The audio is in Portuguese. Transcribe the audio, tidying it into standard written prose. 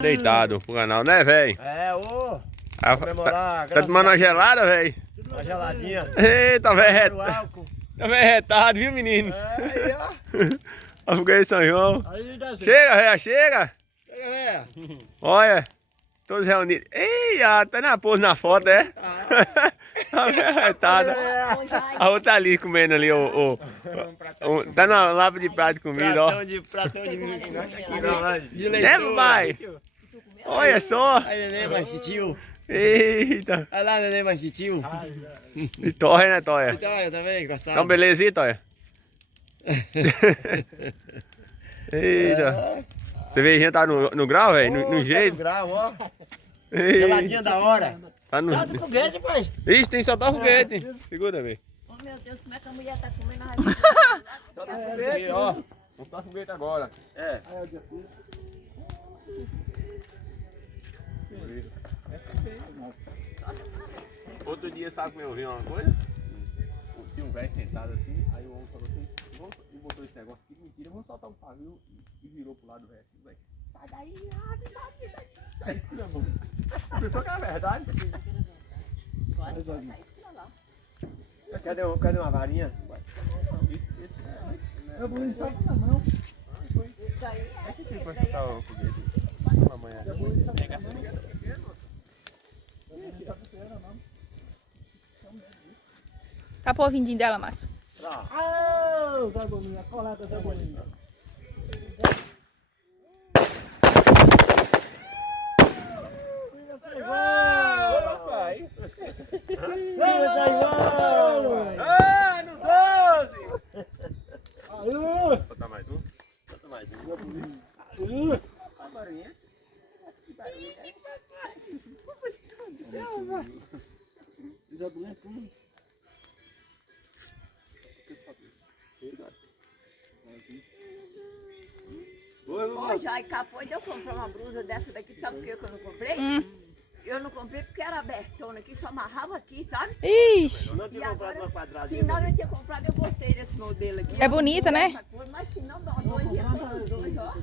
Deitado pro canal, né, velho? É, ô! Comemorar. Tá tomando uma gelada, velho? Uma geladinha. Eita, velho. O álcool. Tá velho retado, viu, menino? É, aí, ó. Olha o foguete de São João. Aí dá jeito. Chega, velho, chega. Chega, velho. Olha, todos reunidos. Ei, tá na pose na foto, é? Tá velho retado. A outra ali comendo ali, tá na lapa de prato de comida, ó. Pratão de É, papai? Olha só. Aí, neném, mas assistiu. Eita. Olha lá, neném, mas assistiu. E Toia, né, Toia? Então, eu também, gostava. Então, beleza aí, Toia? Eita. Cervejinha tá no grau, velho? No jeito? No grau, ó. Ei. Geladinha da hora. Tá no... Solta o foguete, pai. Ixi, tem que soltar o foguete. Segura, velho. Oh meu Deus, como é que a mulher tá comendo a Solta o foguete, ó. Vamos soltar o foguete agora. É. Outro dia, sabe como eu vi uma coisa? Tinha um velho sentado assim, aí o homem falou assim, e botou esse negócio aqui, mentira, vamos soltar um pavio e virou pro lado do velho. Sai daí, sai isso na mão. Pensou que era verdade? Cadê uma varinha? Eu vou só na mão. Isso aí É que tipo vai soltar o foguete? Amanhã. Tapou o vindinho dela, Márcio. Ah, Zé Boninho, a colada Zé Boninho. Ah, no 12! Aê! Botar mais um? Bota mais um. Aê! A barulhinha. Zé Boninho, tudo. Ô, já acabou de eu comprar uma blusa dessa daqui, sabe por que eu não comprei? Eu não comprei porque era abertona aqui, só amarrava aqui, sabe? Ixi, Não tinha comprado uma quadradinha. Se não eu tinha comprado, eu gostei desse modelo aqui. É bonita, né? Mas se não, dá dois, ia dois, ó.